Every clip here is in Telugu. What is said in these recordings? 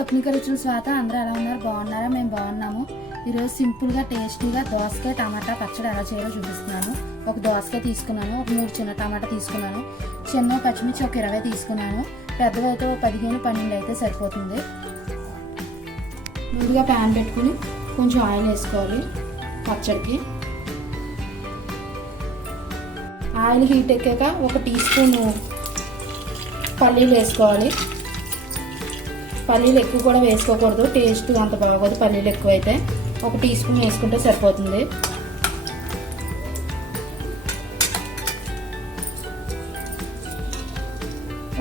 స్వప్నిక రుచుల స్వాత అందరూ ఎలా ఉన్నారు? బాగున్నారా? మేము బాగున్నాము. ఈరోజు సింపుల్గా టేస్టీగా దోసకాయ టమాటా పచ్చడి ఎలా చేయాలో చూపిస్తున్నాను. ఒక దోసకాయ తీసుకున్నాను, ఒక 3 చిన్న టమాటా తీసుకున్నాను, చిన్న పచ్చిమిర్చి ఒక 20 తీసుకున్నాను, పెద్దవైతే 15-12 అయితే సరిపోతుంది. ముందుగా ప్యాన్ పెట్టుకుని కొంచెం ఆయిల్ వేసుకోవాలి. పచ్చడికి ఆయిల్ హీట్ ఎక్కాక 1 టీ స్పూన్ పల్లీలు వేసుకోవాలి. పల్లీలు ఎక్కువ కూడా వేసుకోకూడదు, టేస్ట్ అంత బాగోదు. పల్లీలు ఎక్కువ అయితే 1 టీ స్పూన్ వేసుకుంటే సరిపోతుంది.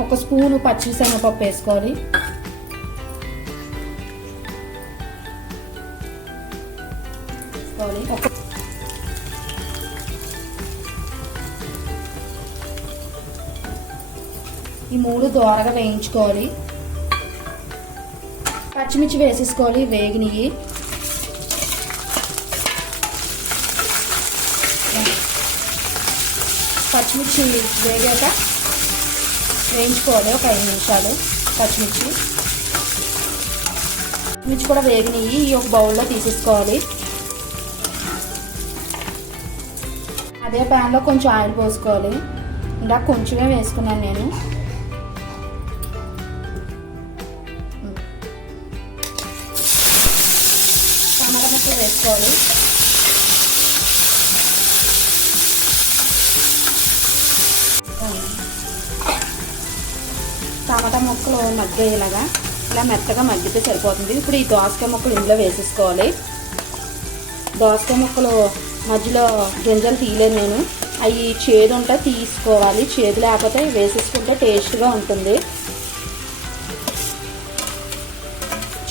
ఒక స్పూను పచ్చిశనగపప్పు వేసుకోవాలి. ఈ 3 దోరగా వేయించుకోవాలి. పచ్చిమిర్చి వేసేసుకోవాలి. వేగినవి పచ్చిమిర్చి వేగాక వేయించుకోవాలి ఒక 5 నిమిషాలు. పచ్చిమిర్చి కూడా వేగినవి ఒక బౌల్లో తీసేసుకోవాలి. అదే ప్యాన్లో కొంచెం ఆయిల్ పోసుకోవాలి. ఇలా కొంచెమే వేసుకున్నాను నేను. టమాటా ముక్కలు వేసుకోవాలి. టమాటా ముక్కలు మగ్గేలాగా ఇలా మెత్తగా మగ్గితే సరిపోతుంది. ఇప్పుడు ఈ దోసకాయ ముక్కలు ఇందులో వేసేసుకోవాలి. దోసకాయ ముక్కలు మధ్యలో గింజలు తీయలేదు నేను, అవి చేదు ఉంటే తీసుకోవాలి. చేదు లేకపోతే వేసేసుకుంటే టేస్ట్గా ఉంటుంది.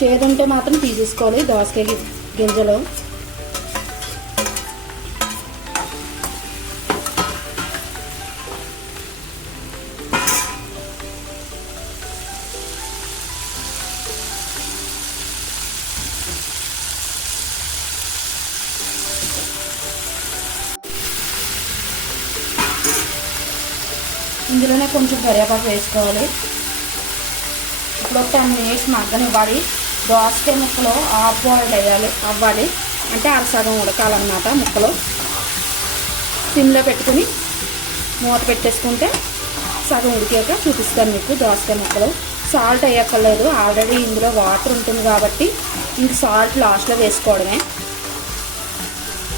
చేదు ఉంటే మాత్రం తీసేసుకోవాలి దోసకాయ గింజలు. ఇందులోనే కొంచెం కరివేపాకు వేసుకోవాలి. ఇప్పుడు ఒక 10 మినిట్స్ మగ్గనివ్వాలి. దోసకాయ ముక్కలు హాఫ్ బాయిల్ అవ్వాలి, అంటే అరసగం ఉడకాలన్నమాట. ముక్కలు సిమ్లో పెట్టుకుని మూత పెట్టేసుకుంటే సగం ఉడికాక చూపిస్తాను మీకు. దోసకాయ ముక్కలు సాల్ట్ వేయక్కర్లేదు, ఆల్రెడీ ఇందులో వాటర్ ఉంటుంది కాబట్టి ఇంక సాల్ట్ లాస్ట్లో వేసుకోవడమే.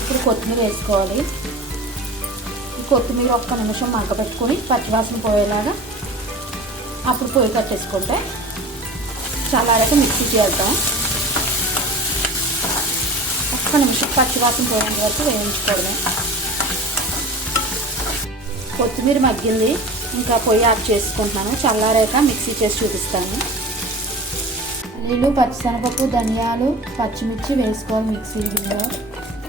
ఇప్పుడు కొత్తిమీర వేసుకోవాలి. కొత్తిమీర 1 నిమిషం మగ్గ పెట్టుకొని పచ్చివాసన పోయేలాగా అప్పుడు పొయ్యి కట్టేసుకుంటే చల్లారాక మిక్సీ చేద్దాం. 1 నిమిషం పచ్చివాసన పోయేంత వరకు వేయించుకోవడమే. కొత్తిమీర మగ్గింది, ఇంకా పొయ్యి ఆఫ్ చేసుకుంటున్నాను. చల్లారాక మిక్సీ చేసి చూపిస్తాను. పల్లీలు, పచ్చిశనగపప్పు, ధనియాలు, పచ్చిమిర్చి వేసుకోవాలి మిక్సీలో.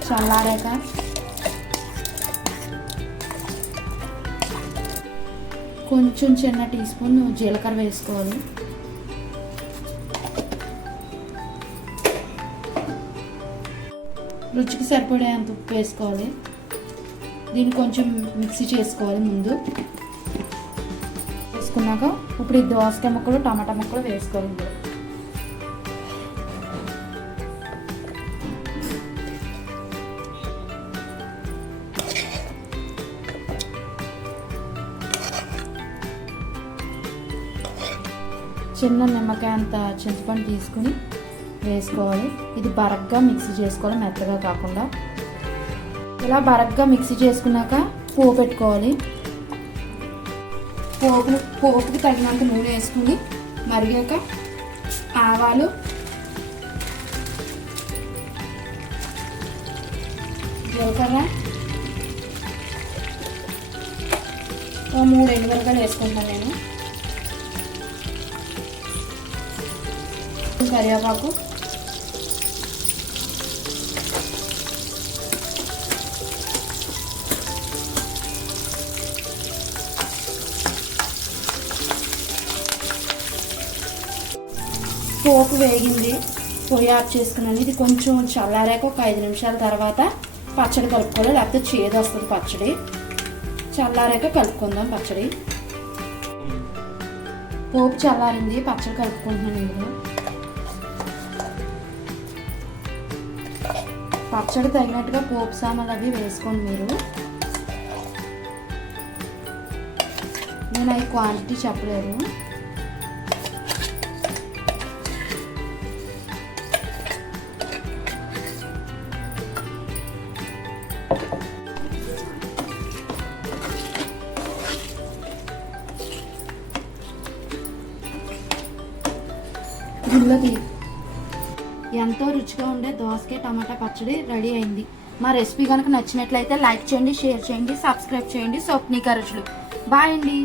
చల్లారాక కొంచెం చిన్న టీ స్పూన్ జీలకర్ర వేసుకోవాలి. రుచికి సరిపడేంత ఉప్పు వేసుకోవాలి. దీన్ని కొంచెం మిక్సీ చేసుకోవాలి ముందు. వేసుకున్నాక ఇప్పుడు ఈ దోసకాయ ముక్కలు, టమాటా ముక్కలు వేసుకోవాలి. చిన్న నిమ్మకాయ అంత చింతపండు తీసుకుని వేసుకోవాలి. ఇది బరగ్గా మిక్సీ చేసుకోవాలి, మెత్తగా కాకుండా. ఇలా బరగ్గా మిక్సీ చేసుకున్నాక పోపు పెట్టుకోవాలి. పోపుకి తగినంత నూనె వేసుకుని మరిగాక ఆవాలు, జీలకర్ర, 3 ఎండుమిరపకాయలు వేసుకుంటాను నేను. కరివేపాకు, పోపు వేగింది, పొయ్యి ఆఫ్ చేసుకున్నాను. ఇది కొంచెం చల్లారాక ఒక 5 నిమిషాల తర్వాత పచ్చడి కలుపుకోవాలి, లేకపోతే చేదు వస్తుంది పచ్చడి. చల్లారాక కలుపుకుందాం పచ్చడి. పోపు చల్లారింది, పచ్చడి కలుపుకుంటున్నాను ఇందులో. పచ్చడి తగినట్టుగా పోపు సామాన్లు అవి వేసుకోండి మీరు. నేను అవి క్వాంటిటీ చెప్పలేదు. ఎంతో రుచిగా ఉండే దోసకాయ టమాటా పచ్చడి రెడీ అయింది. మా రెసిపీ కనుక నచ్చినట్లయితే లైక్ చేయండి, షేర్ చేయండి, సబ్స్క్రైబ్ చేయండి. స్వప్నిక రుచులు. బాయ్ అండి.